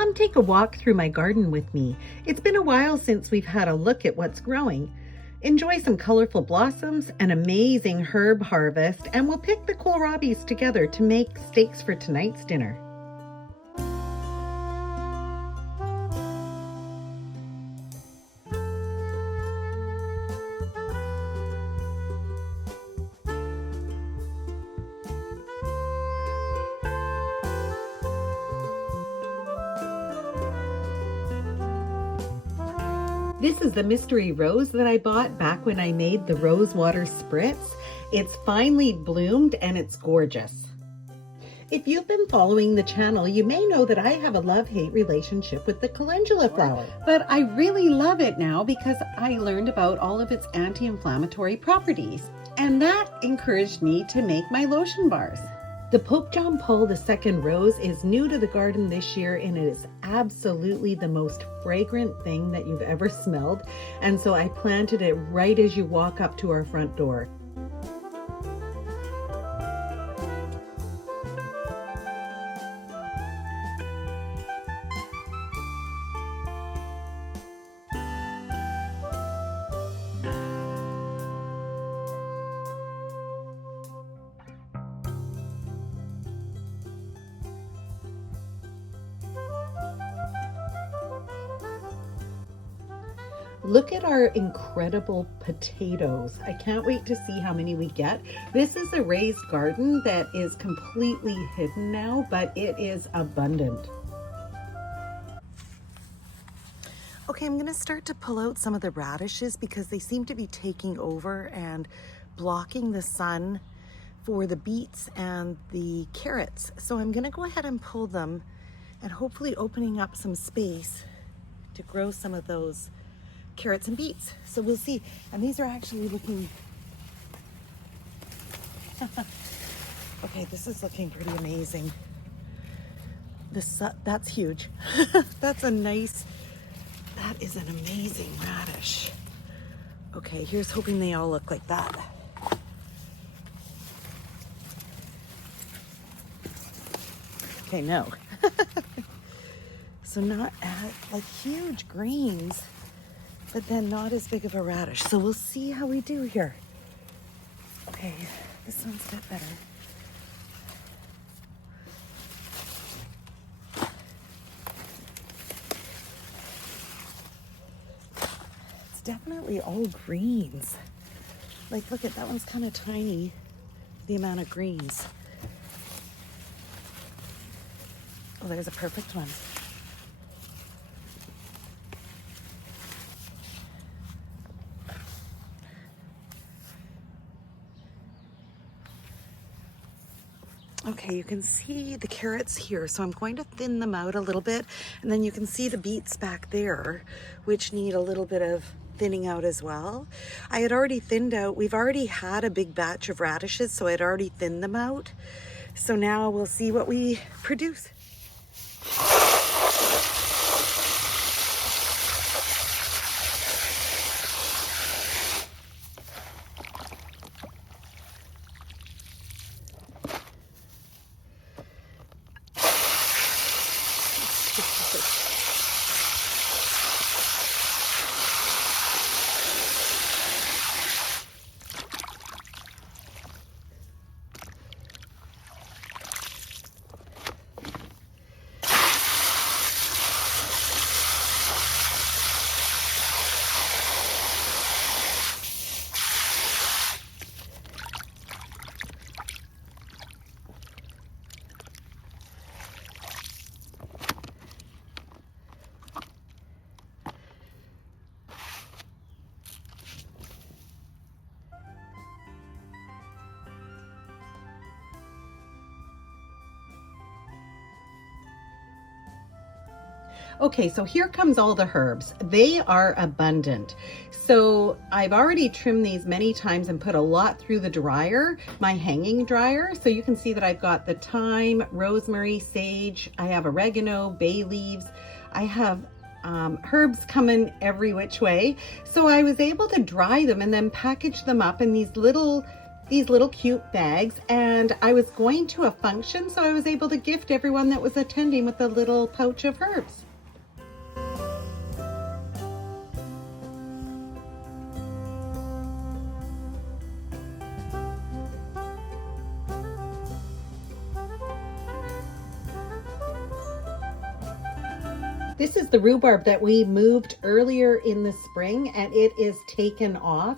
come take a walk through my garden with me. It's been a while since we've had a look at what's growing. Enjoy some colorful blossoms, an amazing herb harvest, and we'll pick the kohlrabis together to make steaks for tonight's dinner. This is the mystery rose that I bought back when I made the rose water spritz. It's finely bloomed and it's gorgeous. If you've been following the channel, you may know that I have a love-hate relationship with the calendula flower. But I really love it now because I learned about all of its anti-inflammatory properties. And that encouraged me to make my lotion bars. The Pope John Paul II rose is new to the garden this year, and it is absolutely the most fragrant thing that you've ever smelled. And so I planted it right as you walk up to our front door. Look at our incredible potatoes. I can't wait to see how many we get. This is a raised garden that is completely hidden now, but it is abundant. Okay, I'm gonna start to pull out some of the radishes because they seem to be taking over and blocking the sun for the beets and the carrots. So I'm gonna go ahead and pull them and hopefully opening up some space to grow some of those carrots and beets. So we'll see. And these are actually looking okay, this is looking pretty amazing. That's huge. That is an amazing radish. Okay, here's hoping they all look like that. Okay, no. So not like huge greens, but then not as big of a radish. So we'll see how we do here. Okay, this one's a bit better. It's definitely all greens. Like, look at that one's kind of tiny, the amount of greens. Oh, there's a perfect one. Okay, you can see the carrots here, so I'm going to thin them out a little bit, and then you can see the beets back there, which need a little bit of thinning out as well. I had already thinned out, we've already had a big batch of radishes, so I'd already thinned them out. So now we'll see what we produce. Okay, so here comes all the herbs. They are abundant. So I've already trimmed these many times and put a lot through the dryer, my hanging dryer. So you can see that I've got the thyme, rosemary, sage, I have oregano, bay leaves, I have herbs coming every which way. So I was able to dry them and then package them up in these little these little cute bags, and I was going to a function, so I was able to gift everyone that was attending with a little pouch of herbs. This is the rhubarb that we moved earlier in the spring, and it is taken off.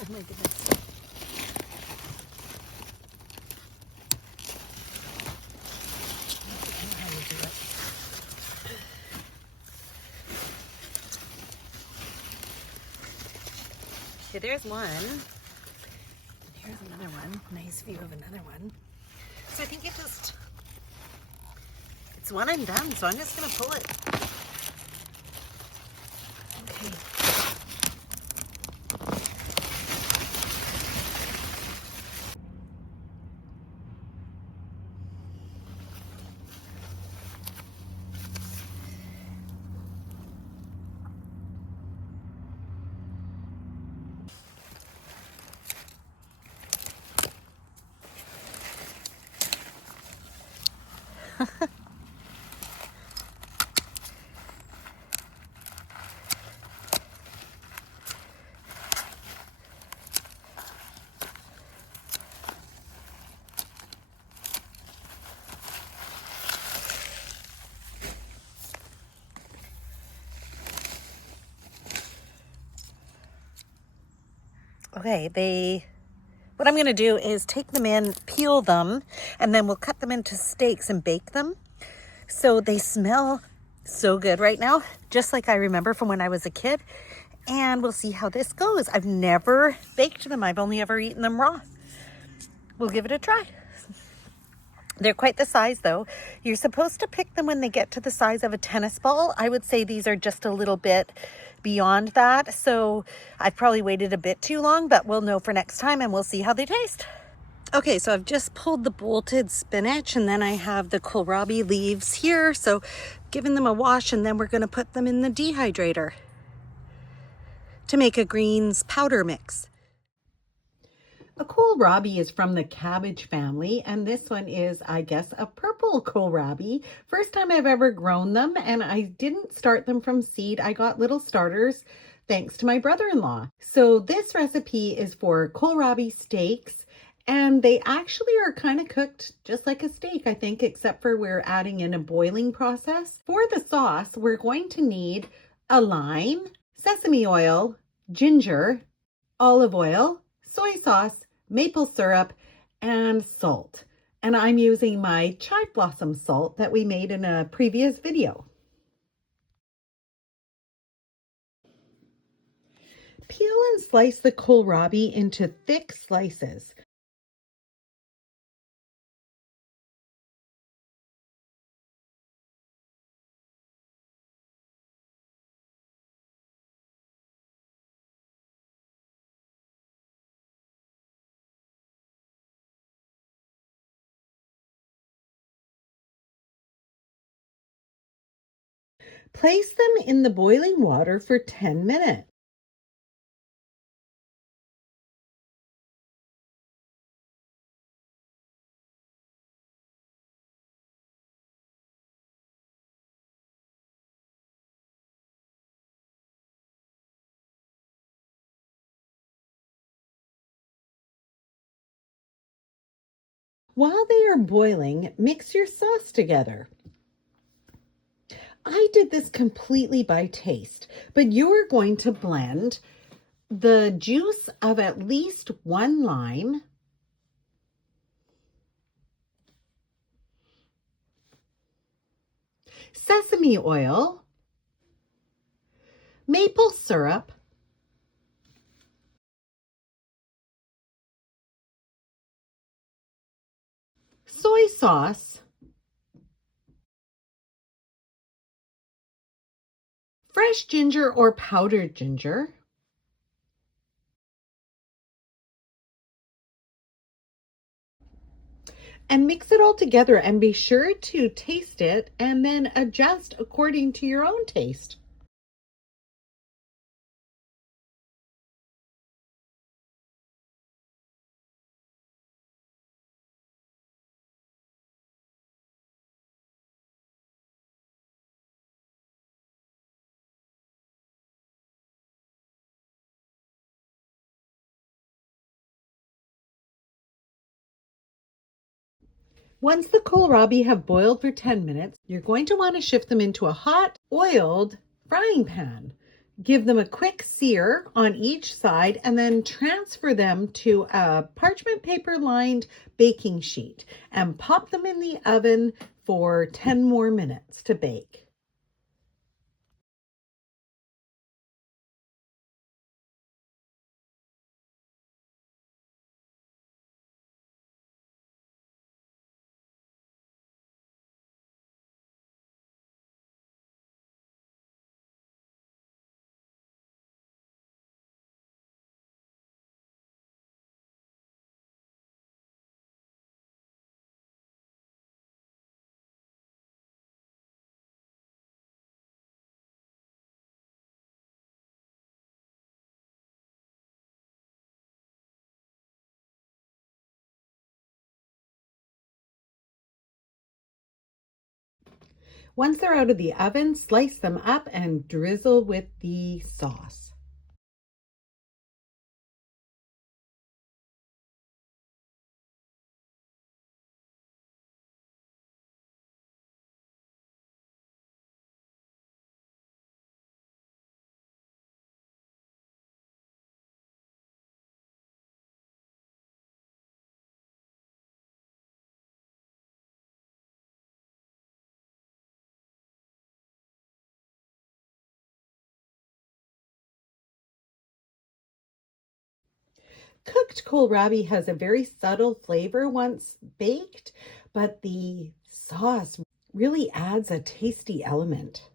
Oh my goodness. Okay, there's one. And here's another one. Nice view of another one. So I think it's one and done, so I'm just gonna pull it. Okay. Okay, what I'm going to do is take them in, peel them, and then we'll cut them into steaks and bake them. So they smell so good right now, just like I remember from when I was a kid. And we'll see how this goes. I've never baked them. I've only ever eaten them raw. We'll give it a try. They're quite the size though. You're supposed to pick them when they get to the size of a tennis ball. I would say these are just a little bit beyond that. So I've probably waited a bit too long, but we'll know for next time and we'll see how they taste. Okay, so I've just pulled the bolted spinach and then I have the kohlrabi leaves here. So giving them a wash and then we're gonna put them in the dehydrator to make a greens powder mix. A kohlrabi is from the cabbage family, and this one is, I guess, a purple kohlrabi. First time I've ever grown them, and I didn't start them from seed. I got little starters thanks to my brother-in-law. So this recipe is for kohlrabi steaks, and they actually are kind of cooked just like a steak, I think, except for we're adding in a boiling process. For the sauce, we're going to need a lime, sesame oil, ginger, olive oil, soy sauce, maple syrup, and salt. And I'm using my chive blossom salt that we made in a previous video. Peel and slice the kohlrabi into thick slices. Place them in the boiling water for 10 minutes. While they are boiling, mix your sauce together. I did this completely by taste, but you're going to blend the juice of at least one lime, sesame oil, maple syrup, soy sauce, fresh ginger or powdered ginger, And mix it all together and be sure to taste it and then adjust according to your own taste. Once the kohlrabi have boiled for 10 minutes, you're going to want to shift them into a hot, oiled frying pan. Give them a quick sear on each side and then transfer them to a parchment paper lined baking sheet and pop them in the oven for 10 more minutes to bake. Once they're out of the oven, slice them up and drizzle with the sauce. Cooked kohlrabi has a very subtle flavor once baked, but the sauce really adds a tasty element.